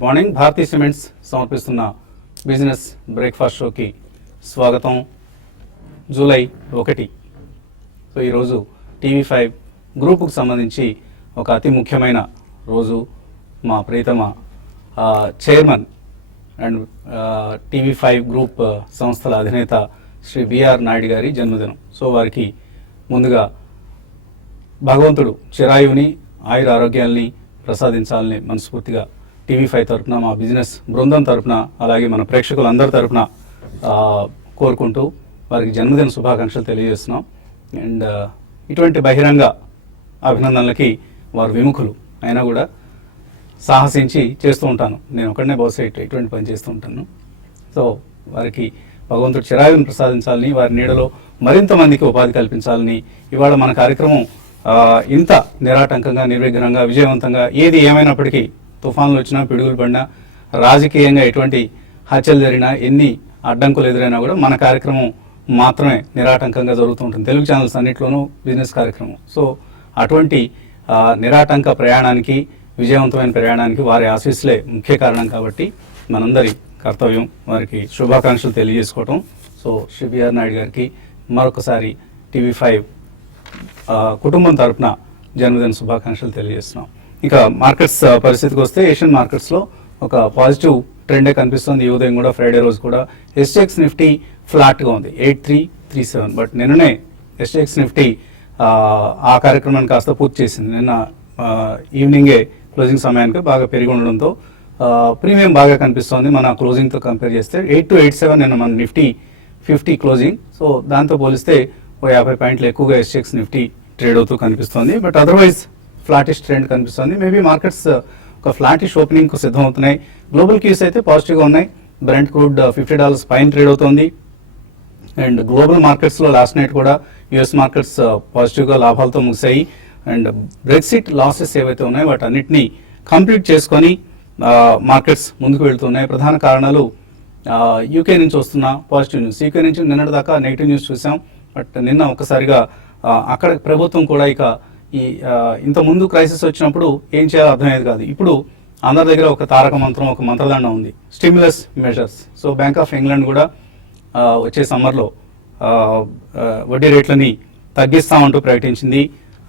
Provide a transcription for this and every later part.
Good morning. Bharathi cements సమర్పిస్తున్న business breakfast షోకి స్వాగతం. జూలై 1. సో ఈరోజు TV5 గ్రూపుకు సంబంధించి ఒక అతి ముఖ్యమైన రోజు. మా ప్రియతమ చైర్మన్ అండ్ TV5 గ్రూప్ సంస్థల అధినేత శ్రీ బిఆర్ నాయుడు గారి జన్మదినం. సో వారికి ముందుగా భగవంతుడు చిరాయుని ఆయుర ఆరోగ్యాల్ని ప్రసాదించాలని మనస్ఫూర్తిగా TV5 తరఫున, మా బిజినెస్ బృందం తరఫున, అలాగే మన ప్రేక్షకులందరి తరఫున కోరుకుంటూ వారికి జన్మదిన శుభాకాంక్షలు తెలియజేస్తున్నాం. అండ్ ఇటువంటి బహిరంగ అభినందనలకి వారు విముఖులు అయినా కూడా సాహసించి చేస్తూ ఉంటాను. నేను ఒకడనే బహుశా ఇటువంటి పని చేస్తూ ఉంటాను. సో వారికి భగవంతుడు చిరాయుని ప్రసాదించాలని, వారి నీడలో మరింత మందికి ఉపాధి కల్పించాలని ఇవాళ మన కార్యక్రమం ఇంత నిరాటంకంగా, నిర్విఘ్నంగా, విజయవంతంగా, ఏది ఏమైనప్పటికీ తుఫాన్లు వచ్చినా, పిడుగులు పడినా, రాజకీయంగా ఎటువంటి హత్యలు జరిగినా, ఎన్ని అడ్డంకులు ఎదురైనా కూడా మన కార్యక్రమం మాత్రమే నిరాటంకంగా జరుగుతూ ఉంటుంది. తెలుగు ఛానల్స్ అన్నింటిలోనూ బిజినెస్ కార్యక్రమం. సో అటువంటి నిరాటంక ప్రయాణానికి, విజయవంతమైన ప్రయాణానికి వారి ఆశీస్సులే ముఖ్య కారణం. కాబట్టి మనందరి కర్తవ్యం వారికి శుభాకాంక్షలు తెలియజేసుకోవటం. సో శ్రీ బిఆర్ నాయుడు గారికి మరొకసారి TV5 కుటుంబం తరపున జన్మదిన శుభాకాంక్షలు తెలియజేస్తున్నాం. ఇక మార్కెట్స్ పరిస్థితికి వస్తే, ఏషియన్ మార్కెట్స్లో ఒక పాజిటివ్ ట్రెండే కనిపిస్తుంది. ఈ ఉదయం కూడా, ఫ్రైడే రోజు కూడా SGX నిఫ్టీ ఫ్లాట్గా ఉంది, 8337. బట్ నిన్ననే SGX నిఫ్టీ ఆ కార్యక్రమాన్ని కాస్త పూర్తి చేసింది. నిన్న ఈవినింగే క్లోజింగ్ సమయానికి బాగా పెరిగి ఉండడంతో ప్రీమియం బాగా కనిపిస్తోంది. మన క్లోజింగ్తో కంపేర్ చేస్తే 8287 నిన్న మన నిఫ్టీ 50 క్లోజింగ్. సో దాంతో పోలిస్తే 50 పాయింట్లు ఎక్కువగా SGX నిఫ్టీ ట్రేడ్ అవుతూ కనిపిస్తోంది. బట్ అదర్వైజ్ ఫ్లాటిష్ ట్రెండ్ కనిపిస్తుంది. మేబీ మార్కెట్స్ ఒక ఫ్లాటిష్ ఓపెనింగ్కు సిద్ధం అవుతున్నాయి. గ్లోబల్ క్యూస్ అయితే పాజిటివ్గా ఉన్నాయి. బ్రెంట్ క్రూడ్ $50 పైన ట్రేడ్ అవుతోంది. అండ్ గ్లోబల్ మార్కెట్స్లో లాస్ట్ నైట్ కూడా US మార్కెట్స్ పాజిటివ్గా లాభాలతో ముగిశాయి. అండ్ బ్రెక్సిట్ లాసెస్ ఏవైతే ఉన్నాయో వాటి అన్నిటినీ కంప్లీట్ చేసుకొని మార్కెట్స్ ముందుకు వెళ్తున్నాయి. ప్రధాన కారణాలు యూకే నుంచి వస్తున్న పాజిటివ్ న్యూస్. యూకే నుంచి నిన్నటి దాకా నెగిటివ్ న్యూస్ చూసాం. బట్ నిన్న ఒక్కసారిగా అక్కడ ప్రభుత్వం కూడా ఇక ఈ ఇంత ముందు క్రైసిస్ వచ్చినప్పుడు ఏం చేయాలో అర్థమయ్యేది కాదు. ఇప్పుడు అందరి దగ్గర ఒక తారక మంత్రం, ఒక మంత్రదండం ఉంది, stimulus measures. So bank of England కూడా వచ్చే సమ్మర్లో వడ్డీ రేట్లని తగ్గిస్తామంటూ ప్రకటించింది.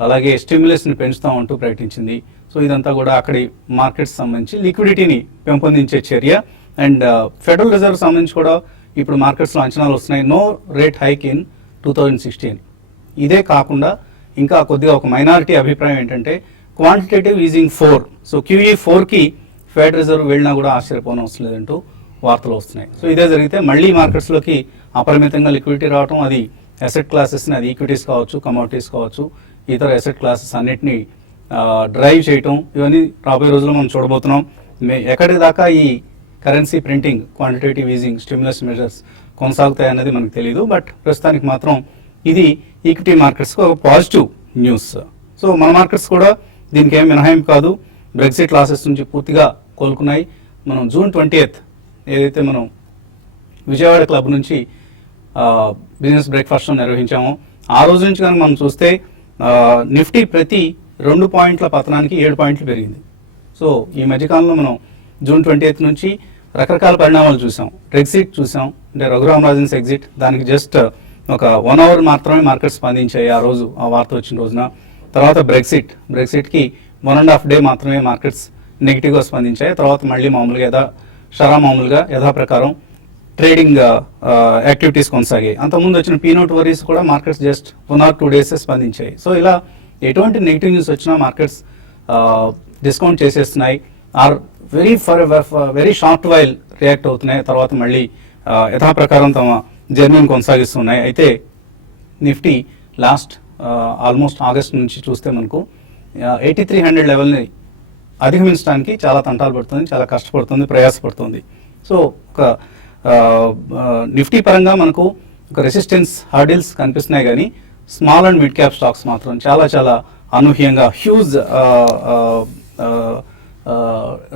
అలాగే స్టిమ్యులస్ని పెంచుతామంటూ ప్రకటించింది. సో ఇదంతా కూడా అక్కడి మార్కెట్స్ సంబంధించి లిక్విడిటీని పెంపొందించే చర్య. అండ్ ఫెడరల్ రిజర్వ్ సంబంధించి కూడా ఇప్పుడు మార్కెట్స్లో అంచనాలు వస్తున్నాయి, నో రేట్ హైక్ ఇన్ 2016. ఇదే కాకుండా ఇంకా కొద్దిగా ఒక మైనారిటీ అభిప్రాయం ఏంటంటే క్వాంటిటేటివ్ ఈజింగ్ 4. సో QE4కి ఫెడ్ రిజర్వ్ వెళ్ళినా కూడా ఆశ్చర్యపోనవసరం లేదంటూ వార్తలు వస్తున్నాయి. సో ఇదే జరిగితే మళ్ళీ మార్కెట్స్లోకి అపరిమితంగా లిక్విడిటీ రావడం, అది అసెట్ క్లాసెస్ని, అది ఈక్విటీస్ కావచ్చు, కమోడిటీస్ కావచ్చు, ఇతర అసెట్ క్లాసెస్ అన్నిటినీ డ్రైవ్ చేయటం, ఇవన్నీ రాబోయే రోజుల్లో మనం చూడబోతున్నాం. ఎక్కడి దాకా ఈ currency printing, quantitative easing, stimulus measures కొనసాగుతాయి అన్నది మనకు తెలియదు. బట్ ప్రస్తుతానికి మాత్రం ఇది ఈక్విటీ మార్కెట్స్కి ఒక పాజిటివ్ న్యూస్. సో మన మార్కెట్స్ కూడా దీనికి ఏం మినహాయింపు కాదు. బ్రెక్సిట్ లాసెస్ నుంచి పూర్తిగా కోలుకున్నాయి. మనం June 20th ఏదైతే మనం విజయవాడ క్లబ్ నుంచి బిజినెస్ బ్రేక్ఫాస్ట్ నిర్వహించామో ఆ రోజు నుంచి కనుక మనం చూస్తే నిఫ్టీ ప్రతి 2 పాయింట్ల పతనానికి 7 పాయింట్లు పెరిగింది. సో ఈ మధ్యకాలంలో మనం June 20th నుంచి రకరకాల పరిణామాలు చూసాం. బ్రెక్సిట్ చూసాం, అంటే రఘురామ్ రాజన్స్ ఎగ్జిట్, దానికి జస్ట్ ఒక 1 అవర్ మాత్రమే మార్కెట్ స్పందించాయి ఆ రోజు, ఆ వార్త వచ్చిన రోజున. తర్వాత బ్రెక్సిట్కి 1.5 డే మాత్రమే మార్కెట్స్ నెగిటివ్గా స్పందించాయి. తర్వాత మళ్ళీ మామూలుగా మామూలుగా యథాప్రకారం ట్రేడింగ్ యాక్టివిటీస్ కొనసాగాయి. అంతకుముందు వచ్చిన పీనోట్ వరీస్ కూడా మార్కెట్స్ జస్ట్ 1 or 2 days స్పందించాయి. సో ఇలా ఎటువంటి నెగిటివ్ న్యూస్ వచ్చినా మార్కెట్స్ డిస్కౌంట్ చేసేస్తున్నాయి, or very short while react అవుతున్నాయి. తర్వాత మళ్ళీ యథాప్రకారం తమ జర్నీని కొనసాగిస్తున్నాయి. అయితే నిఫ్టీ లాస్ట్ ఆల్మోస్ట్ ఆగస్ట్ నుంచి చూస్తే మనకు 8300 లెవెల్ని అధిగమించడానికి చాలా తంటాలు పడుతుంది, చాలా కష్టపడుతుంది, ప్రయాసపడుతుంది. సో ఒక నిఫ్టీ పరంగా మనకు ఒక రెసిస్టెన్స్ హర్డిల్స్ కనిపిస్తున్నాయి, కానీ small and mid cap stocks మాత్రం చాలా చాలా అనూహ్యంగా హ్యూజ్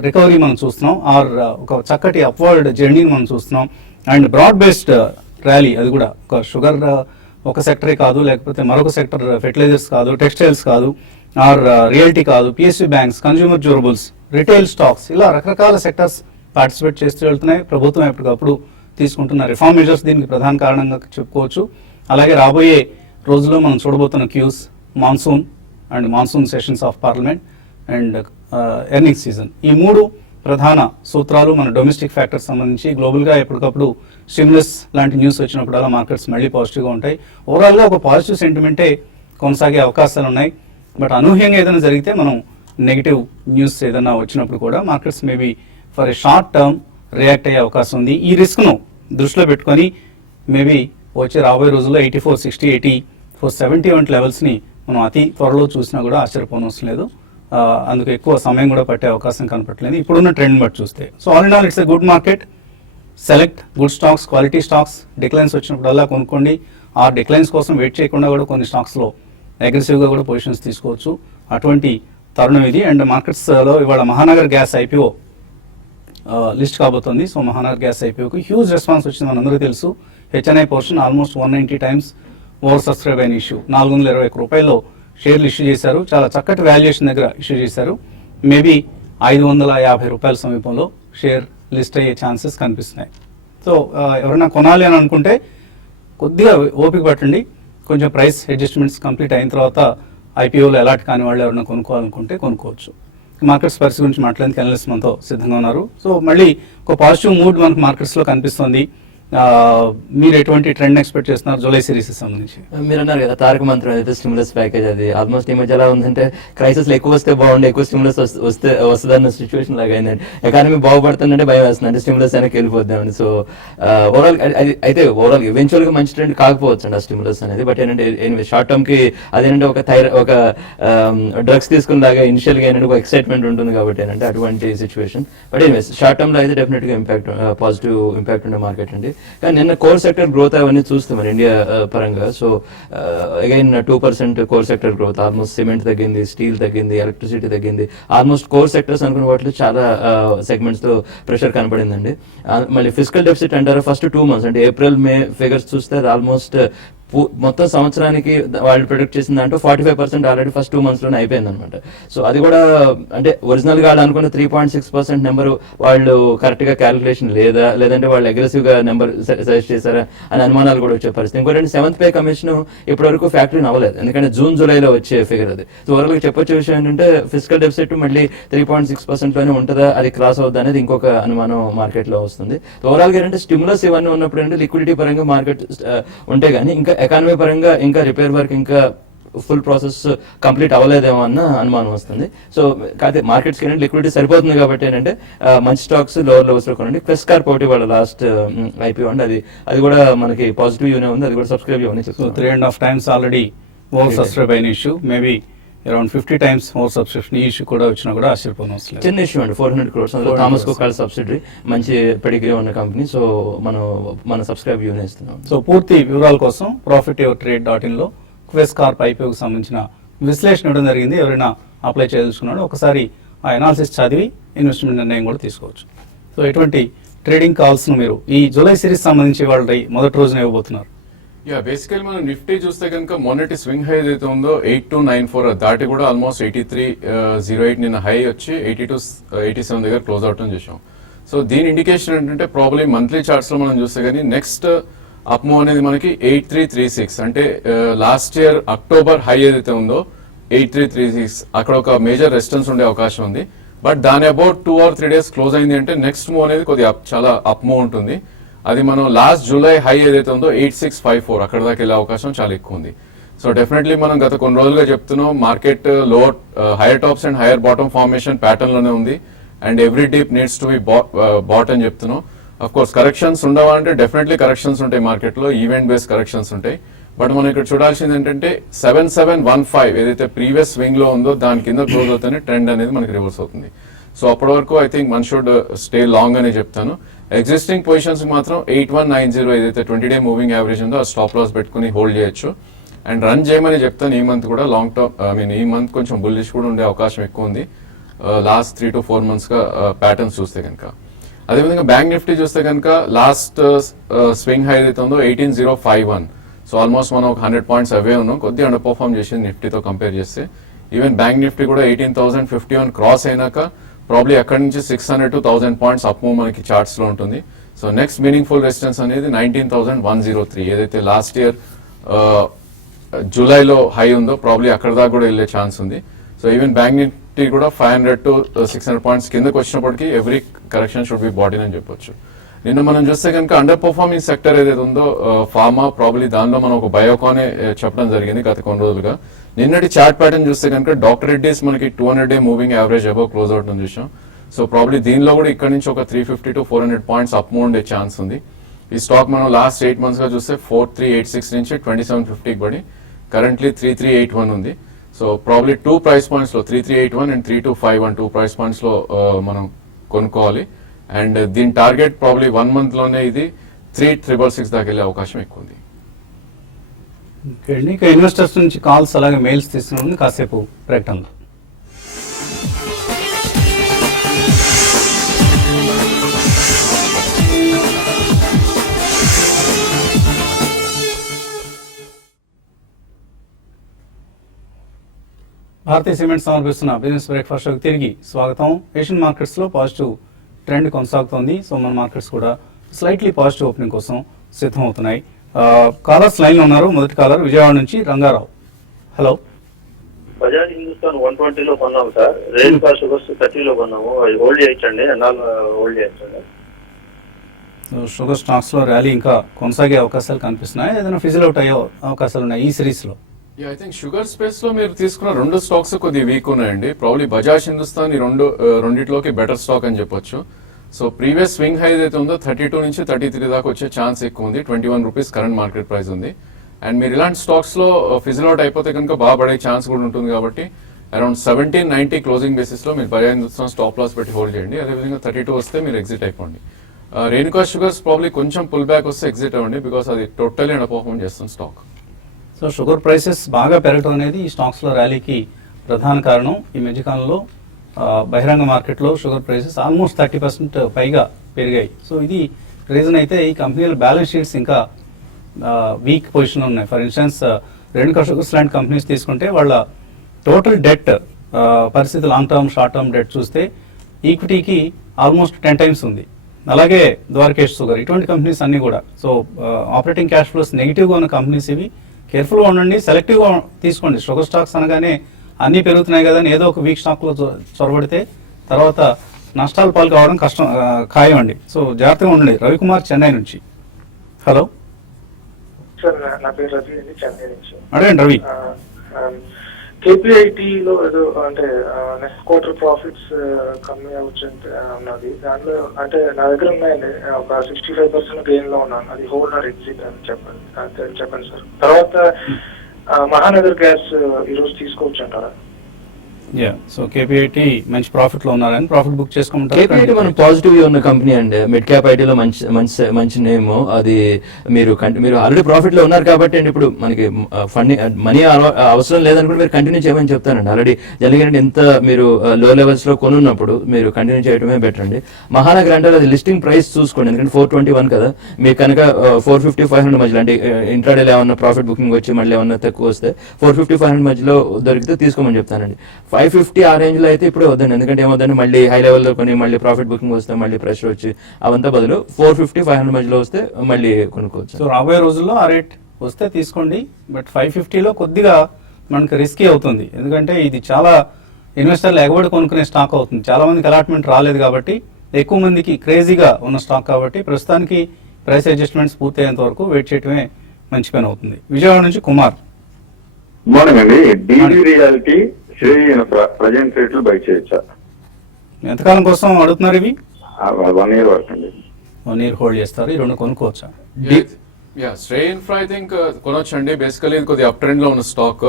రికవరీ మనం చూస్తున్నాం, ఆర్ ఒక చక్కటి అప్వర్డ్ జర్నీని మనం చూస్తున్నాం. అండ్ బ్రాడ్ బేస్డ్ ర్యాలీ, అది కూడా ఒక షుగర్ ఒక సెక్టరే కాదు, లేకపోతే మరొక సెక్టర్ ఫెర్టిలైజర్స్ కాదు, టెక్స్టైల్స్ కాదు, ఆర్ రియల్టీ కాదు, PSU banks, consumer durables, retail stocks, ఇలా రకరకాల సెక్టర్స్ పార్టిసిపేట్ చేస్తూ వెళ్తున్నాయి. ప్రభుత్వం ఎప్పటికప్పుడు తీసుకుంటున్న రిఫార్మ్ మెజర్స్ దీనికి ప్రధాన కారణంగా చెప్పుకోవచ్చు. అలాగే రాబోయే రోజుల్లో మనం చూడబోతున్న cues, monsoon sessions of parliament and earning season, ఈ మూడు ప్రధాన సూత్రాలు మన డొమెస్టిక్ ఫ్యాక్టర్స్ సంబంధించి గ్లోబల్గా ఎప్పటికప్పుడు స్టిమ్యులస్ లాంటి న్యూస్ వచ్చినప్పుడు అలా మార్కెట్స్ మళ్ళీ పాజిటివ్గా ఉంటాయి. ఓవరాల్గా ఒక పాజిటివ్ సెంటిమెంటే కొనసాగే అవకాశాలు ఉన్నాయి. బట్ అనూహ్యంగా ఏదైనా జరిగితే మనం నెగిటివ్ న్యూస్ ఏదైనా వచ్చినప్పుడు కూడా markets maybe for a short term react అయ్యే అవకాశం ఉంది. ఈ రిస్క్ను దృష్టిలో పెట్టుకొని మేబీ వచ్చే రాబోయే రోజుల్లో 8460, 8470 వంటి లెవెల్స్ని మనం అతి త్వరలో చూసినా కూడా ఆశ్చర్యపోనవసరం లేదు. అందుకు ఎక్కువ సమయం కూడా పట్టే అవకాశం కనపట్లేదు ఇప్పుడున్న ట్రెండ్ బట్టి చూస్తే. So all in all it's a good market. Select good stocks, quality stocks. Declines వచ్చినప్పుడల్లా కొనుక్కోండి. ఆ డిక్లైన్స్ కోసం వెయిట్ చేయకుండా కూడా కొన్ని స్టాక్స్లో అగ్రెసివ్గా కూడా పొజిషన్స్ తీసుకోవచ్చు. అటువంటి తరుణం ఇది. అండ్ మార్కెట్స్లో ఇవాళ మహానగర్ గ్యాస్ ఐపీఓ లిస్ట్ కాబోతుంది. సో మహానగర్ గ్యాస్ ఐపీఓకి హ్యూజ్ రెస్పాన్స్ వచ్చింది, మనందరికీ తెలుసు. HNI portion almost 190 times over subscribe అయిన ఇష్యూ. 421 రూపాయల్లో షేర్లు ఇష్యూ చేశారు. చాలా చక్కటి వాల్యుయేషన్ దగ్గర ఇష్యూ చేశారు. మేబీ 550 రూపాయల సమీపంలో షేర్ లిస్ట్ అయ్యే ఛాన్సెస్ కనిపిస్తున్నాయి. సో ఎవరైనా కొనాలి అని అనుకుంటే కొద్దిగా ఓపిక పట్టండి. కొంచెం ప్రైస్ అడ్జస్ట్మెంట్స్ కంప్లీట్ అయిన తర్వాత ఐపీఓలో అలాట్ కాని వాళ్ళు ఎవరైనా కొనుక్కోవాలనుకుంటే కొనుక్కోవచ్చు. మార్కెట్స్ పరిస్థితి గురించి మాట్లాడడానికి అనలిస్ట్ మనతో సిద్ధంగా ఉన్నారు. సో మళ్ళీ ఒక పాజిటివ్ మూడ్ మనకు మార్కెట్స్లో కనిపిస్తుంది. మీరు ఎటువంటి ట్రెండ్ ఎక్స్పెక్ట్ చేస్తున్నారు జూలై సిరీస్ సంబంధించి? మీరు అన్నారు కదా తారక మంత్రం అయితే స్టిమ్యులస్ ప్యాకేజ్, అది ఆల్మోస్ట్ ఈ మధ్య ఎలా ఉందంటే క్రైసిస్ ఎక్కువ వస్తే బాగుండే, ఎక్కువ స్టిమ్యులస్ వస్తుందన్న సిచ్యువేషన్ లాగా అయిందండి. ఎకానమీ బాగుపడుతుందంటే భయం వేస్తుంది, అంటే స్టిమ్యులస్ వెనక్కి వెళ్ళిపోద్దామని. సో ఓవరాల్ ఈవెన్చువల్ గా మంచి ట్రెండ్ కాకపోవచ్చు అండి ఆ స్టిమ్యులస్ అనేది. బట్ ఏంటంటే షార్ట్ టర్మ్ కి అదేంటంటే ఒక డ్రగ్స్ తీసుకునేలాగా ఇనిషియల్ గా ఏంటంటే ఒక ఎక్సైట్మెంట్ ఉంటుంది కాబట్టి ఏంటంటే అటువంటి situation. But anyways short term లో అయితే డెఫినెట్ గా పాజిటివ్ ఇంపాక్ట్ ఉండే మార్కెట్ అండి. కానీ నిన్న కోర్ సెక్టర్ గ్రోత్ అవన్నీ చూస్తాం మన ఇండియా పరంగా. So again 2% core sector growth. Almost cement తగ్గింది, స్టీల్ తగ్గింది, ఎలక్ట్రిసిటీ తగ్గింది. ఆల్మోస్ట్ కోర్ సెక్టర్స్ అనుకున్న వాటిలో చాలా సెగ్మెంట్స్ లో ప్రెషర్ కనపడిందండి. మళ్ళీ ఫిజికల్ డెఫిసిట్ అంటారు ఫస్ట్ 2 months అంటే ఏప్రిల్ మే ఫిగర్స్ చూస్తే అది ఆల్మోస్ట్ మొత్తం సంవత్సరానికి వాళ్ళు ప్రొడిక్ట్ చేసిన దాంట్లో 45% ఆల్రెడీ ఫస్ట్ 2 months లోనే అయిపోయింది అనమాట. సో అది కూడా అంటే ఒరిజినల్ గా అనుకున్న 3.6% నెంబర్ వాళ్ళు కరెక్ట్ గా క్యాలిక్యులేషన్ లేదంటే వాళ్ళు అగ్రెసివ్ గా నెంబర్ సజెస్ట్ చేశారా అని అనుమానాలు కూడా వచ్చే పరిస్థితి. ఇంకోటి 7th పే కమిషన్ ఇప్పటి వరకు ఫ్యాక్టరీని అవ్వలేదు, ఎందుకంటే జూన్ జూలైలో వచ్చే ఫిగర్ అది. సో ఓవరాల్ గా చెప్పొచ్చే విషయం ఏంటంటే ఫిజికల్ డెఫిసిట్ మళ్ళీ 3.6% లోనే ఉంటుందా, అది క్రాస్ అవుద్దా అనేది ఇంకొక అనుమానం మార్కెట్ లో వస్తుంది. ఓవరాల్ గా ఏంటంటే స్టిమ్యులస్ ఇవన్నీ ఉన్నప్పుడు అంటే లిక్విడిటీ పరంగా మార్కెట్ ఉంటే గానీ ఇంకా ఎకానమీ పరంగా ఇంకా రిపేర్ వర్క్ ఇంకా ఫుల్ ప్రాసెస్ కంప్లీట్ అవ్వలేదేమో అన్న అనుమానం వస్తుంది. సో కాకపోతే మార్కెట్స్ కి లిక్విడిటీ సరిపోతుంది కాబట్టి ఏంటంటే మంచి స్టాక్స్ లోవర్ లెవెల్స్ లో కొనండి. ప్లస్ కార్పోరేటివ్ వాళ్ళ లాస్ట్ ఐపీఓ అండి, అది కూడా మనకి పాజిటివ్ యూనే ఉంది, అది కూడా సబ్స్క్రైబ్ ఇవ్వని. So 3.5 times already over subscribe అయిన issue, maybe around 50 times over subscription ఈ ఇష్యూ కూడా వచ్చినా కూడా ఆశ్చర్యపోనవసరం. చిన్న ఇష్యూ అండి, 400 crores. థామస్ కుక్ సబ్సిడరీ మంచి పెడిగ్రీ ఉన్న కంపెనీ. సో మన సబ్స్క్రైబ్ యూనే ఇస్తున్నాం. సో పూర్తి వివరాల కోసం profityourtrade.in లో క్వెస్ కార్ప్ ఐపీఓకి సంబంధించిన విశ్లేషణ ఇవ్వడం జరిగింది. ఎవరైనా అప్లై చేయదలుచుకున్నాడో ఒకసారి ఆ అనాలిసిస్ చదివి ఇన్వెస్ట్మెంట్ నిర్ణయం కూడా తీసుకోవచ్చు. సో ఎటువంటి ట్రేడింగ్ కాల్స్ను మీరు ఈ జూలై సిరీస్ సంబంధించి వాళ్ళ మొదటి రోజున ఇవ్వబోతున్నారు? బేసికల్ మనం నిఫ్టీ చూస్తే కనుక మొన్నటి స్వింగ్ హై ఏదైతే ఉందో 8294 దాటి కూడా ఆల్మోస్ట్ 8308 నిన్న హై వచ్చి 8287 దగ్గర క్లోజ్ అవుట్ చేసాం. సో దీని ఇండికేషన్ ఏంటంటే ప్రాబ్లీ మంత్లీ చార్ట్స్ లో మనం చూస్తే కానీ నెక్స్ట్ అప్ మూవ్ అనేది మనకి 8336 అంటే లాస్ట్ ఇయర్ అక్టోబర్ హై ఏదైతే ఉందో 8336 అక్కడ ఒక మేజర్ రెసిస్టెన్స్ ఉండే అవకాశం ఉంది. బట్ దాని అబౌట్ 2 or 3 days క్లోజ్ అయింది అంటే నెక్స్ట్ మూవ్ అనేది కొద్దిగా చాలా అప్ మూవ్ ఉంటుంది. అది మనం లాస్ట్ జూలై హై ఏదైతే ఉందో 8654 అక్కడ దాకా వెళ్ళే అవకాశం చాలా ఎక్కువ ఉంది. సో డెఫినెట్లీ మనం గత కొన్ని రోజులుగా చెప్తున్నాం market lower higher tops and higher bottom formation pattern లోనే ఉంది and every dip needs to be bought అని చెప్తున్నాం. అఫ్ కోర్స్ కరెక్షన్స్ ఉండవా అంటే డెఫినెట్లీ కరెక్షన్స్ ఉంటాయి మార్కెట్ లో, ఈవెంట్ బేస్డ్ కరెక్షన్స్ ఉంటాయి. బట్ మనం ఇక్కడ చూడాల్సింది ఏంటంటే 7715 ఏదైతే ప్రీవియస్ స్వింగ్ లో ఉందో దాని కింద క్లోజ్ అవుతూనే ట్రెండ్ అనేది మనకి రివర్స్ అవుతుంది. సో అప్పటి వరకు I think one should stay long అని చెప్తాను. ఎగ్జిస్టింగ్ పొజిషన్స్ మాత్రం 8190 ఏదైతే 20-day మూవింగ్ యావరేజ్ ఉందో ఆ స్టాప్ లాస్ పెట్టుకుని హోల్డ్ చేయొచ్చు అండ్ రన్ చేయమని చెప్తాను. ఈ మంత్ కూడా లాంగ్ టర్మ్ ఈ మంత్ కొంచెం బుల్లిష్ కూడా ఉండే అవకాశం ఎక్కువ ఉంది లాస్ట్ 3 to 4 months గా ప్యాటర్న్స్ చూస్తే కనుక. అదేవిధంగా బ్యాంక్ నిఫ్టీ చూస్తే కనుక లాస్ట్ స్వింగ్ హై ఏదైతే ఉందో 18051. సో ఆల్మోస్ట్ మనం ఒక 100 points అవే ఉన్నాం, కొద్దిగా అండర్ పర్ఫార్మ్ చేసింది నిఫ్టీతో కంపేర్ చేస్తే. ఈవెన్ బ్యాంక్ నిఫ్టీ కూడా 18,051 క్రాస్ అయినాక ప్రాబ్లీ అక్కడి నుంచి 600 to 1000 పాయింట్స్ అప్ మూవ్ మనకి చార్ట్స్ లో ఉంటుంది. సో నెక్స్ట్ మీనింగ్ఫుల్ రెసిస్టెన్స్ అనేది 19,103 ఏదైతే లాస్ట్ ఇయర్ జూలైలో హై ఉందో ప్రాబ్లీ అక్కడ దాకా కూడా వెళ్ళే ఛాన్స్ ఉంది. సో ఈవెన్ బ్యాంక్ నిఫ్టీ కూడా 500 to 600 పాయింట్స్ కిందకి వచ్చినప్పటికీ every correction should be body అని చెప్పొచ్చు. నిన్న మనం చూస్తే కనుక అండర్ పర్ఫార్మింగ్ సెక్టర్ ఏదైతే ఉందో ఫార్మా ప్రాబ్లీ దానిలో మనం ఒక బయోకానే చెప్పడం జరిగింది గత కొన్ని రోజులుగా. నిన్నటి చార్ట్ ప్యాటర్న్ చూస్తే కనుక డాక్టర్ రెడ్డీస్ మనకి 200-day moving average above close out చూసాం. సో ప్రాబ్లీ దీనిలో కూడా ఇక్కడ నుంచి ఒక 350 to 400 పాయింట్స్ అప్ మూవ్ ఉండే ఛాన్స్ ఉంది. ఈ స్టాక్ మనం లాస్ట్ 8 months గా చూస్తే 4386 నుంచి 2750కి పడి కరెంట్లీ 3381 ఉంది. సో ప్రాబ్లీ 2 price points లో 3381 అండ్ 3251 2 price points లో మనం కొనుక్కోవాలి. అండ్ దీని టార్గెట్ ప్రాబ్లీ 1 month లోనే ఇది 3666 దాకా వెళ్ళే అవకాశం ఎక్కువ ఉంది. ఇంకా ఇన్వెస్టర్స్ నుంచి కాల్స్ అలాగే మెయిల్స్ తీసుకున్నాం కాసేపు ప్రకటనలు. భారతీయ సిమెంట్ సమర్పిస్తున్న బిజినెస్ బ్రేక్ఫాస్ట్ షోకి తిరిగి స్వాగతం. ఏషియన్ మార్కెట్స్ లో పాజిటివ్ ట్రెండ్ కొనసాగుతోంది. సో మన మార్కెట్స్ కూడా స్లైట్లీ పాజిటివ్ ఓపెనింగ్ కోసం సిద్ధమవుతున్నాయి. కాలర్స్ లైన్ లో ఉన్నారు. మొదటి కాలర్ విజయవాడ నుంచి రంగారావు. హలో. బజాజ్ హిందుస్థాన్ 120 లో కొన్నాము సార్. రేణుకా షుగర్స్ 30 లో కొన్నాము. అది హోల్డ్ చేయొచ్చండి, ఎన్నాళ్ళు హోల్డ్ చేయొచ్చండి? షుగర్ స్టాక్స్ లో ర్యాలీ ఇంకా కొనసాగే అవకాశాలు కనిపిస్తున్నాయి. ఏదైనా ఫిజిల్ అవుట్ అయ్యే అవకాశాలు ఉన్నాయి ఈ సిరీస్ లో? ఐ థింక్ షుగర్ స్పేస్ లో మీరు తీసుకున్న 2 స్టాక్స్ కొద్దిగా వీక్ ఉన్నాయండి. ప్రాబ్లీ బజాజ్ హిందుస్థాన్ ఈ రెండిట్లోకి బెటర్ స్టాక్ అని చెప్పొచ్చు. సో ప్రీవియస్ స్వింగ్ హై ఏదైతే ఉందో 32 నుంచి 33 దాకా వచ్చే ఛాన్స్ ఎక్కువ ఉంది. 21 రూపీస్ కరెంట్ మార్కెట్ ప్రైస్ ఉంది. అండ్ మీరు ఇలాంటి స్టాక్స్ లో ఫిజిల్ అవుట్ అయిపోతే కనుక బాగా పడే ఛాన్స్ కూడా ఉంటుంది కాబట్టి అరౌండ్ 1790 క్లోజింగ్ బేసిస్ లో మీరు బజాజ్ హిందుస్థాన్ స్టాప్ లాస్ పెట్టి హోల్డ్ చేయండి. అదేవిధంగా 32 వస్తే మీరు ఎగ్జిట్ అయిపోండి. రేణుకా షుగర్స్ ప్రాబ్లీ కొంచెం పుల్ బ్యాక్ వస్తే ఎగ్జిట్ అవ్వండి, బికాస్ అది టోటల్లీ అండర్ పర్ఫార్మ్ చేస్తుంది స్టాక్. సో షుగర్ ప్రైసెస్ బాగా పెరగడం అనేది ఈ స్టాక్స్ లో ర్యాలీకి ప్రధాన కారణం. ఈ మధ్యకాలంలో బహిరంగ మార్కెట్లో షుగర్ ప్రైసెస్ ఆల్మోస్ట్ 30% పైగా పెరిగాయి. సో ఇది రీజన్ అయితే ఈ కంపెనీల బ్యాలెన్స్ షీట్స్ ఇంకా వీక్ పొజిషన్లో ఉన్నాయి. ఫర్ ఇన్స్టెన్స్ రేణుకా షుగర్స్ లాంటి కంపెనీస్ తీసుకుంటే వాళ్ళ టోటల్ డెట్ పరిస్థితి long term short term debt చూస్తే ఈక్విటీకి ఆల్మోస్ట్ 10 times ఉంది. అలాగే ద్వారకేష్ షుగర్ ఇటువంటి కంపెనీస్ అన్నీ కూడా. సో ఆపరేటింగ్ క్యాష్ ఫ్లోస్ నెగిటివ్గా ఉన్న కంపెనీస్ ఇవి. కేర్ఫుల్గా ఉండండి, సెలెక్టివ్గా తీసుకోండి. షుగర్ స్టాక్స్ అనగానే అన్నీ పెరుగుతున్నాయి కదా అని ఏదో ఒక వీక్ స్టాక్లో చొరబడితే తర్వాత నష్టాలు పాలు కావడం కష్టం ఖాయం అండి. సో జాగ్రత్తగా ఉండండి. రవికుమార్ చెన్నై నుంచి. హలో సార్, నా పేరు రవి అండి, చెన్నై నుంచి. అడగండి రవి. కేపీఐటీలో ఏదో అంటే నెక్స్ట్ క్వార్టర్ ప్రాఫిట్స్ కమ్మి అవ్వచ్చు అన్నది. దానిలో అంటే నా దగ్గర ఉన్నాయండి, ఒక 65% గెయిన్ లో ఉన్నాను. అది హోల్డ్ ఆర్ ఎగ్జిట్ అని చెప్పండి సార్. తర్వాత మహానగర్ గ్యాస్ ఈరోజు తీసుకోవచ్చు అంటారా? సో కేపీఐటీ మంచి ప్రాఫిట్ లో ఉన్నారని ప్రాఫిట్ బుక్ చేసుకోమంటారు. కేపీఐటీ మనం పాజిటివ్ ఉన్న కంపెనీ అండి. మిడ్ క్యాప్ ఐటీలో మంచి నేమ్ అది. మీరు ఆల్రెడీ ప్రాఫిట్ లో ఉన్నారు కాబట్టి అండి ఇప్పుడు మనకి ఫండింగ్ మనీ అవసరం లేదని కూడా మీరు కంటిన్యూ చేయమని చెప్తానండి. ఆల్రెడీ జరిగినట్టు ఎంత మీరు లో లెవెల్స్ లో కొనున్నప్పుడు మీరు కంటిన్యూ చేయడమే బెటర్ అండి. మహానగర్ అంటే అది లిస్టింగ్ ప్రైస్ చూసుకోండి, ఎందుకంటే 421 కదా. మీకు కనుక 450-500 మధ్యలో అంటే ఇంట్రాడేలో ఏమన్నా ప్రాఫిట్ బుకింగ్ వచ్చి మళ్ళీ ఏమన్నా తక్కువ వస్తే 450-500 మధ్యలో దొరికితే తీసుకోమని చెప్తానండి. 550 ఆ రేంజ్ లో అయితే ఇప్పుడే వద్దండి, ఎందుకంటే ఏమవుతుంది మళ్ళీ హై లెవెల్లో కొని మళ్ళీ ప్రాఫిట్ బుకింగ్ వస్తే మళ్ళీ ప్రెషర్ వచ్చి అవంతా బదులు 450-500 మధ్యలో వస్తే మళ్ళీ కొనుక్కోవచ్చు. సో రాబోయే రోజుల్లో ఆ రేట్ వస్తే తీసుకోండి. బట్ 550లో కొద్దిగా మనకి రిస్కీ అవుతుంది, ఎందుకంటే ఇది చాలా ఇన్వెస్టర్లు ఎగబడి కొనుక్కునే స్టాక్ అవుతుంది. చాలా మందికి అలాట్మెంట్ రాలేదు కాబట్టి, ఎక్కువ మందికి క్రేజీగా ఉన్న స్టాక్ కాబట్టి ప్రస్తుతానికి ప్రైస్ అడ్జస్ట్మెంట్స్ పూర్తయ్యేంత వరకు వెయిట్ చేయడమే మంచి పని అవుతుంది. విజయవాడ నుంచి కుమార్. మార్నింగ్ అండి. డీడీ రియాలిటీ ప్రజెంట్ రేట్లు బై చేయొచ్చా? ఎంతకాలం కోసం అడుగుతున్నారు ఇవి? 1 year వరకు అండి. 1 year హోల్డ్ చేస్తారు. ఈ 2 కొనుక్కోవచ్చా? శ్రే ఇన్ఫ్రా ఐ థింక్ కొనొచ్చండి. బేసికలీ ఇది కొద్దిగా అప్ ట్రెండ్ లో ఉన్న స్టాక్.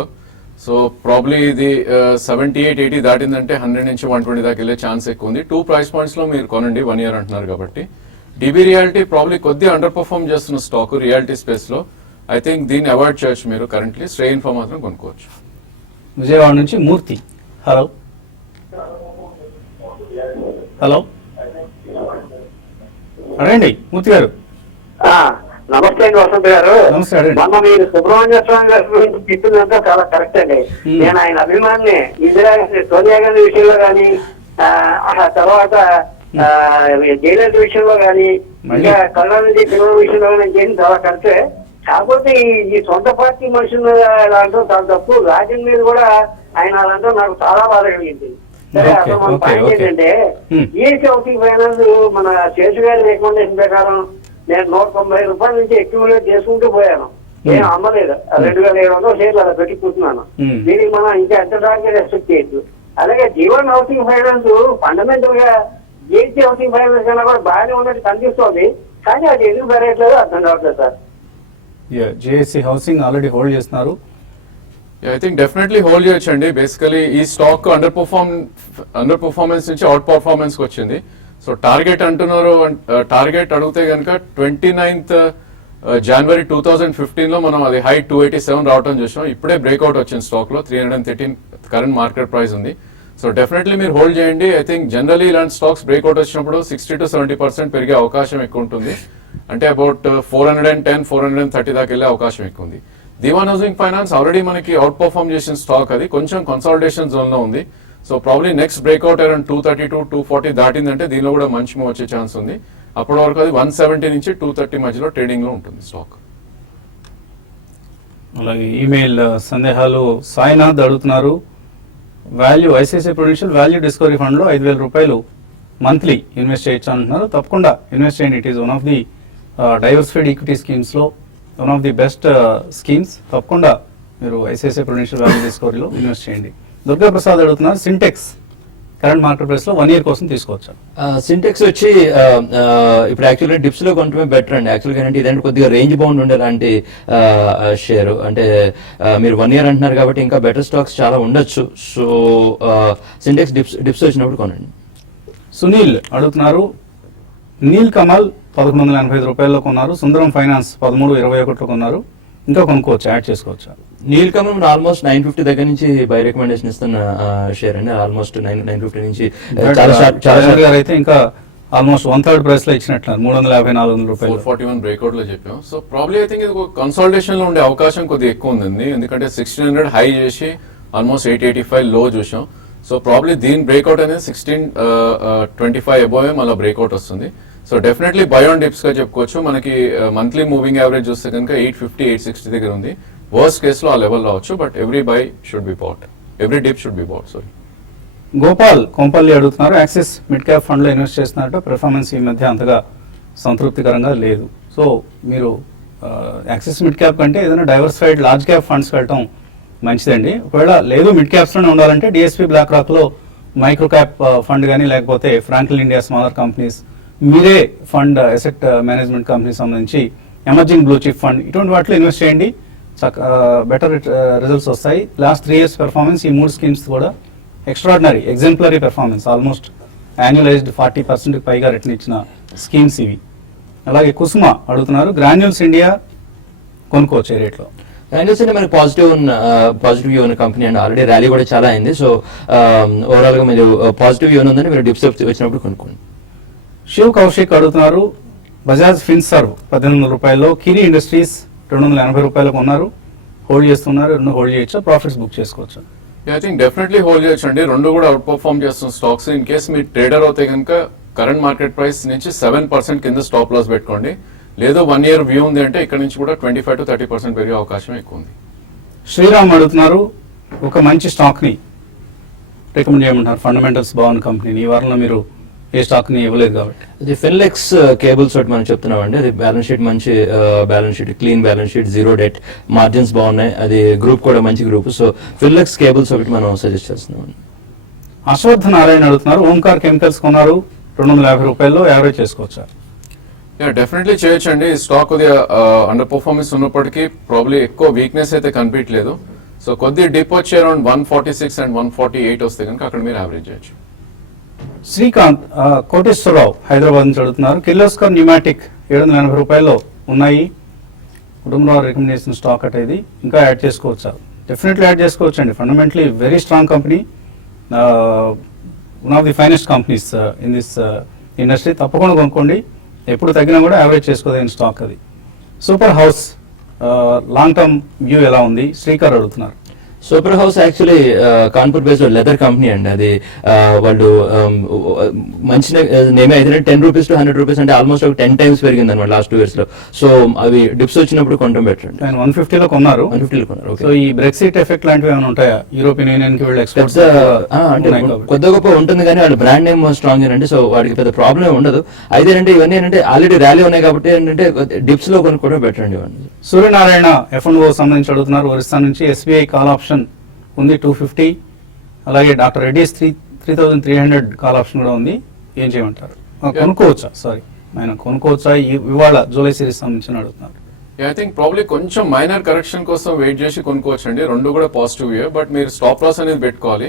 సో ప్రాబ్లీ ఇది 78-80 దాటిందంటే 100 నుంచి 120 దాకా వెళ్ళే ఛాన్స్ ఎక్కువ ఉంది. 2 price points లో మీరు కొనండి, 1 year అంటున్నారు కాబట్టి. డీబీ రియాలిటీ ప్రాబ్లీ కొద్దిగా అండర్ పర్ఫార్మ్ చేస్తున్న స్టాక్ రియాలిటీ స్పేస్ లో. ఐ థింక్ దీన్ని అవాయిడ్ చేయొచ్చు మీరు కరెంట్లీ. శ్రే ఇన్ఫ్రా మాత్రం కొనుక్కోవచ్చు. విజయవాడ నుంచి మూర్తి. హలో అడగండి మూర్తి గారు. నమస్తే అండి వసంత్ గారు. నమస్తే అండి. మొన్న మీరు సుబ్రహ్మణ్య స్వామి గారి గురించి చెప్పిందంతా చాలా కరెక్ట్ అండి. నేను ఆయన అభిమాని. సోనియా గాంధీ విషయంలో కానీ, తర్వాత జయలలిత విషయంలో కానీ, ఇంకా కరుణానిధి పిల్లల విషయంలో కానీ చేసింది చాలా కరెక్టే. కాకపోతే ఈ సొంత పార్టీ మనుషులు ఇలా అంటాం చాలా తప్పు. రాజ్యం మీద కూడా ఆయన అదంతా నాకు చాలా బాధ కలిగింది. సరే, అసలు మన పాయింట్ ఏంటంటే ఈఎస్సీ హౌసింగ్ ఫైనాన్స్ మన శేషు గారి రికమెండేషన్ ప్రకారం నేను 190 రూపాయల నుంచి ఎక్కువ చేసుకుంటూ పోయాను. ఏం అమ్మలేదు. 2700 షేర్లు అలా పెట్టి కూర్చున్నాను. దీనికి మనం ఇంకా ఎంత దాకా రెస్పెక్ట్ చేయొచ్చు. అలాగే జీవన్ హౌసింగ్ ఫైనాన్స్ ఫండమెంటల్ గా ఈఎస్సీ హౌసింగ్ ఫైనాన్స్ కన్నా కూడా బాగానే ఉన్నట్టు కనిపిస్తోంది. కానీ అది ఎందుకు పెరగట్లేదు అర్థం కావట్లేదు sir. JAC housing already hold చేస్తున్నారు. ఐ థింక్ డెఫినెట్లీ హోల్డ్ చేయొచ్చండి. బేసికలీ ఈ స్టాక్ అండర్ పర్ఫార్మెన్స్ నుంచి అవుట్ పర్ఫార్మెన్స్ కి వచ్చింది. సో టార్గెట్ అంటున్నారు. టార్గెట్ అడిగితే కనుక 29th January 2015 లో మనం అది హై 287 రావటం చూసాం. ఇప్పుడే బ్రేక్అవుట్ వచ్చింది స్టాక్ లో 313 కరెంట్ మార్కెట్ ప్రైస్ ఉంది. సో డెఫినెట్లీ మీరు హోల్డ్ చేయండి. ఐ థింక్ జనరలీ ఇలాంటి స్టాక్స్ బ్రేక్అవుట్ వచ్చినప్పుడు 60 to 70% పెరిగే అవకాశం ఎక్కువ ఉంటుంది. అంటే అబౌట్ 410, 430 దాకా వెళ్ళే అవకాశం ఎక్కువ ఉంది. దీవాన్ హౌసింగ్ ఫైనాన్స్ ఆల్రెడీ మనకి అవుట్ పర్ఫార్మ్ చేసిన స్టాక్. అది కొంచెం కన్సాలిడేషన్ జోన్ లో ఉంది. So probably next breakout around 232, 240 దాటిందంటే దీనిలో కూడా మంచి మూవ్ వచ్చే ఛాన్స్ ఉంది. అప్పటి వరకు అది 170 నుంచి 230 మధ్యలో ట్రేడింగ్ లో ఉంటుంది స్టాక్. అలాగే ఈమెయిల్ సందేహాలు సాయినాథ్ అడుగుతున్నారు. Value ICICI Prudential value discovery fund లో 5,000 రూపాయలు మంత్లీ ఇన్వెస్ట్ చేయొచ్చు అంటున్నారు. తప్పకుండా ఇన్వెస్ట్ చేయండి. It is one of the diversified equity schemes లో one of the best schemes. తప్పకుండా మీరు ఐసిఐసిఐ ప్రొడెన్షియల్ వాల్యూ డిస్కవరీలో ఇన్వెస్ట్ చేయండి. దుర్గా ప్రసాద్ అడుగుతున్నారు, సింటెక్స్ కరెంట్ మార్కెట్ ప్రైస్ లో 1 year కోసం తీసుకోవచ్చు. సింటెక్స్ వచ్చి ఇప్పుడు యాక్చువల్గా డిప్స్ లో కొంటమే బెటర్ అండి. యాక్చువల్గా ఏంటంటే ఇదంటే కొద్దిగా రేంజ్ బౌండ్ ఉండేలాంటి షేర్. అంటే మీరు 1 year అంటున్నారు కాబట్టి ఇంకా బెటర్ స్టాక్స్ చాలా ఉండొచ్చు. సో సింటెక్స్ డిప్స్ వచ్చినప్పుడు కొనండి. సునీల్ అడుగుతున్నారు, నీల్ కమల్ 1185 రూపాయల్లో కొన్నారు. సుందరం ఫైనాన్స్ 1321 కొన్నారు. ఇంకా కొనుక్కోవచ్చు, యాడ్ చేసుకోవచ్చు. నీల్ కమల్ ఆల్మోస్ట్ 950 దగ్గర నుంచి బై రికమెండేషన్ ఇస్తున్న షేర్ అండి. ఆల్మోస్ట్ 950 నుంచి చాలా అయితే ఇంకా ఆల్మోస్ట్ 1/3 ప్రైస్ లో ఇచ్చినట్లు 350-400 రూపాయలు. 441 బ్రేక్అవుట్ లో చెప్పాం. సో ప్రాబ్లీ ఐ థింక్ ఇది ఒక కన్సాలిడేషన్ లో ఉండే అవకాశం కొద్దిగా ఎక్కువ ఉంది. ఎందుకంటే 1600 హై చేసి ఆల్మోస్ట్ 885 లో చూసాం. సో ప్రాబ్లీ దీని బ్రేక్అవుట్ అనేది 1625 అబోవ్ మళ్ళీ బ్రేక్అవుట్ వస్తుంది. So definitely by on dips గా చెప్పుకోవచ్చు. మనకి మంత్లీ మూవింగ్ యావరేజ్ చూస్తే కనుక 850, 860 దగ్గర ఉంది. వర్స్ట్ కేస్ లో ఆ లెవెల్ రావచ్చు. But every buy should be bought, every dip should be bought. Sorry. Gopal Kompalli అడుగుతున్నారు, యాక్సిస్ మిడ్ క్యాప్ ఫండ్ లో ఇన్వెస్ట్ చేస్తున్నట్టు పెర్ఫార్మెన్స్ ఈ మధ్య అంతగా సంతృప్తికరంగా లేదు. సో మీరు యాక్సిస్ మిడ్ క్యాప్ కంటే ఏదైనా డైవర్సిఫైడ్ లార్జ్ క్యాప్ ఫండ్స్ వెళ్ళటం మంచిదండి. ఒకవేళ లేదు మిడ్ క్యాప్స్ లోనే ఉండాలంటే డిఎస్పీ బ్లాక్ రాక్ లో మైక్రో క్యాప్ ఫండ్ కానీ, లేకపోతే ఫ్రాంక్లిన్ ఇండియా స్మాలర్ కంపెనీస్, మీరే ఫండ్ అసెట్ మేనేజ్మెంట్ కంపెనీ సంబంధించి ఎమర్జింగ్ బ్లూ చిప్ ఫండ్, ఇటువంటి వాటిలో ఇన్వెస్ట్ చేయండి. బెటర్ రిజల్ట్స్ వస్తాయి. లాస్ట్ 3 years పెర్ఫార్మెన్స్ ఈ 3 స్కీమ్స్ కూడా ఎక్స్ట్రాడినరీ, ఎగ్జాంపులరీ పెర్ఫార్మెన్స్. ఆల్మోస్ట్ యాన్యులైజ్డ్ 40% పైగా రిటర్న్ ఇచ్చిన స్కీమ్స్ ఇవి. అలాగే కుసుమ అడుగుతున్నారు, గ్రాన్యూల్స్ ఇండియా కొనుక్కోవచ్చు ఏ రేట్లో? గ్రాన్యూల్స్ అంటే మనకి పాజిటివ్ వ్యూ ఉన్న కంపెనీ అండి. ఆల్రెడీ ర్యాలీ కూడా చాలా అయింది. సో ఓవరాల్ గా మీరు పాజిటివ్ వ్యూ ఉందని మీరు డిప్స్ వచ్చినప్పుడు కొనుక్కోండి. శివ్ కౌశిక్ అడుగుతున్నారు, బజాజ్ ఫిన్సర్వ్ 1800 రూపాయల్లో, కిరి ఇండస్ట్రీస్ 280 రూపాయలకు ఉన్నారు, హోల్డ్ చేస్తున్నారు. హోల్డ్ చేయొచ్చు, ప్రాఫిట్స్ బుక్ చేసుకోవచ్చు. ఐ థింక్ డెఫినెట్లీ హోల్డ్ చేయొచ్చు అండి. రెండు కూడా అవుట్ పర్ఫార్మ్ చేస్తున్న స్టాక్స్. ఇన్ కేస్ మీరు ట్రేడర్ అవుతే కనుక కరెంట్ మార్కెట్ ప్రైస్ నుంచి 7% కింద స్టాప్ లాస్ పెట్టుకోండి. లేదు 1 year వ్యూ ఉంది అంటే ఇక్కడ నుంచి కూడా 25 to 30% పెరిగే అవకాశం ఎక్కువ ఉంది. శ్రీరామ్ అడుగుతున్నారు, ఒక మంచి స్టాక్ ని రికమెండ్ చేయమంటారు, ఫండమెంటల్స్ బాగున్న కంపెనీ. ఈ వారంలో మీరు ఏ స్టాక్ ని ఇవ్వలేదు కాబట్టి. అది ఫిన్లెక్స్ కేబుల్స్ ఒకటి మనం చెప్తున్నాం అండి. అది బ్యాలెన్స్ షీట్ మంచి balance sheet, clean balance sheet, 0 debt, margins బాగున్నాయి. అది గ్రూప్ కూడా మంచి గ్రూప్. సో ఫిన్లెక్స్ కేబుల్స్ ఒకటి మనం సజెస్ట్ చేస్తున్నాం. అశ్వత్థ నారాయణ అడుగుతున్నారు, ఓంకార్ కెమికల్స్ కొన్నారు 250 రూపాయల్లో, యావరేజ్ చేసుకోవచ్చా? డెఫినెట్లీ చేయొచ్చండి. స్టాక్ కొద్దిగా అండర్ పర్ఫార్మెన్స్ ఉన్నప్పటికీ ప్రాబ్లీ ఎక్కువ వీక్నెస్ అయితే కనిపించలేదు. సో కొద్దిగా డిప్ వచ్చి అరౌండ్ 146 and 148 వస్తే కనుక అక్కడ మీరు యావరేజ్ చేయొచ్చు. శ్రీకాంత్ కోటేశ్వరరావు హైదరాబాద్ నుంచి అడుగుతున్నారు, కిర్లోస్కర్ న్యూమాటిక్ 780 రూపాయల్లో ఉన్నాయి, కుటుంబరావు రికమెండేషన్ స్టాక్ అట ఇది, ఇంకా యాడ్ చేసుకోవచ్చా? డెఫినెట్లీ యాడ్ చేసుకోవచ్చు అండి. Fundamentally very strong company, one of the finest companies in this industry. తప్పకుండా కొనుక్కోండి. ఎప్పుడు తగ్గినా కూడా యావరేజ్ చేసుకోదగిన స్టాక్ అది. Super house long term view ఎలా ఉంది? శ్రీకర్ అడుగుతున్నారు. Super house actually Kanpur based leather company అండి. అది వాళ్ళు మంచి నేమే అయితే 10 రూపీస్ టు 100 రూపీస్ అంటే ఆల్మోస్ట్ ఒక 10 టైమ్స్ పెరిగింది అనమాట లాస్ట్ 2 years లో. సో అవి డిప్స్ వచ్చినప్పుడు కొంటాం బెటర్ అండి. ఆయన 150లో కొన్నారు. 150లో కొన్నారు. సో ఈ బ్రెక్సిట్ ఎఫెక్ట్ లాంటివి ఏమైనా ఉంటాయా? యూరోపియన్ యూనియన్ కి వీళ్ళు ఎక్స్పోర్ట్స్ అంటే కొద్ది గొప్ప ఉంటుంది కానీ వాళ్ళ బ్రాండ్ నేమ్ స్ట్రాంగ్ ఏంటంటే సో వాడికి పెద్ద ప్రాబ్లం ఉండదు. అయితే అంటే ఇవన్నీ ఏంటంటే ఆల్రెడీ ర్యాలీ ఉన్నాయి కాబట్టి ఏంటంటే డిప్స్ లో కొనుక్కోవడం బెటర్ అండి ఇవన్నీ. సూర్యనారాయణ F&O సంబంధించి అడుగుతున్నారు. ఒరిస్సా నుంచి SBI కాల్ ఆప్షన్ ఉంది 250, అలాగే డాక్టర్ రెడ్డిస్ 3300 కాల్ ఆప్షన్ కూడా ఉంది. ఏం చేయమంటారు? కొనుక్కోవచ్చా? సారీ, ఆయన కొనుక్కోవచ్చా ఇవాళ జూలై సిరీస్ సంబంధించి అడుగుతున్నారు. ఐ థింక్ ప్రాబ్లీ కొంచెం మైనర్ కరెక్షన్ కోసం వెయిట్ చేసి కొనుక్కోవచ్చు అండి. రెండు కూడా పాజిటివ్ బట్ మీరు స్టాప్ లాస్ అనేది పెట్టుకోవాలి.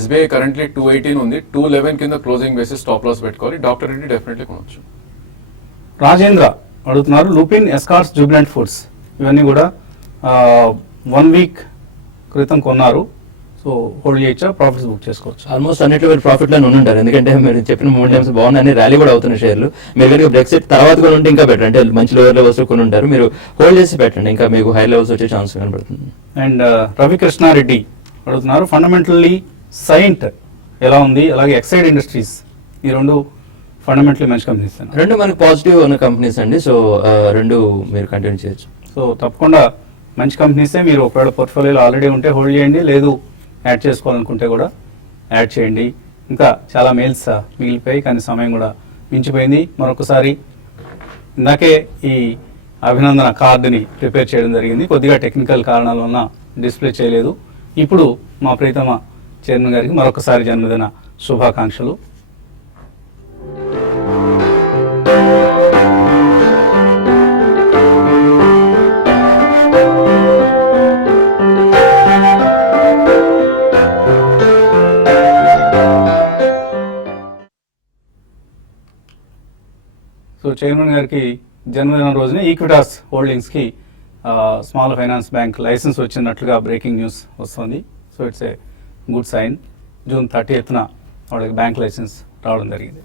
SBI కరెంట్లీ 218 ఉంది, 211 కింద క్లోజింగ్ బేసిస్ స్టాప్ లాస్ పెట్టుకోవాలి. డాక్టర్ రెడ్డి డెఫినెట్లీ కొనవచ్చు. రాజేంద్ర అడుగుతున్నారు లూపిన్, ఎస్కార్స్, జూబిలెంట్ ఫుడ్స్ ఇవన్నీ కూడా 1 వీక్ క్రితం కొన్నారు. సో హోల్డ్ చేయొచ్చా? ప్రాఫిట్స్ బుక్ చేసుకోవచ్చు? ఆల్మోస్ట్ అన్నిట్లో మీరు ప్రాఫిట్ లో ఉంటారు. ఎందుకంటే మీరు చెప్పిన 3 టైమ్స్ బాగున్నాయి, ర్యాలీ కూడా అవుతున్న షేర్లు. మీరు కనుక బ్రెక్సిట్ తర్వాత కూడా ఉంటే ఇంకా బెటర్, అంటే మంచి లోవర్ లెవెల్స్ కొని ఉంటారు. మీరు హోల్డ్ చేసి పెట్టండి, ఇంకా మీకు హై లెవెల్స్ వచ్చే ఛాన్స్ కనబడుతుంది. అండ్ రవికృష్ణారెడ్డి అడుగుతున్నారు ఫండమెంటల్లీ సైంట్ ఎలా ఉంది, అలాగే ఎక్సైడ్ ఇండస్ట్రీస్ ఈ రెండు ఫండమెంటల్లీ మంచి కంపెనీస్. రెండు మనకు పాజిటివ్ ఉన్న కంపెనీస్ అండి. సో రెండు మీరు కంటిన్యూ చేయొచ్చు. సో తప్పకుండా మంచి కంపెనీసే మీరు ఒకవేళ పోర్ట్ఫోలియోలో ఆల్రెడీ ఉంటే హోల్డ్ చేయండి, లేదు యాడ్ చేసుకోవాలనుకుంటే కూడా యాడ్ చేయండి. ఇంకా చాలా మెయిల్స్ మిగిలిపోయి కానీ సమయం కూడా మించిపోయింది. మరొకసారి ఇందాకే ఈ అభినందన కార్డుని ప్రిపేర్ చేయడం జరిగింది, కొద్దిగా టెక్నికల్ కారణాల వలన డిస్ప్లే చేయలేదు. ఇప్పుడు మా ప్రీతమ చైర్మన్ గారికి మరొకసారి జన్మదిన శుభాకాంక్షలు. సో చైర్మన్ గారికి జన్మదినం రోజున ఈక్విటాస్ హోల్డింగ్స్కి స్మాల్ ఫైనాన్స్ బ్యాంక్ లైసెన్స్ వచ్చినట్లుగా బ్రేకింగ్ న్యూస్ వస్తుంది. So it's a good sign. June 30న వాళ్ళకి బ్యాంక్ లైసెన్స్ రావడం జరిగింది.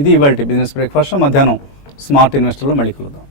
ఇది ఇవాళ బిజినెస్ బ్రేక్ఫాస్ట్. మధ్యాహ్నం స్మార్ట్ ఇన్వెస్టర్లో మళ్ళీ కలుద్దాం.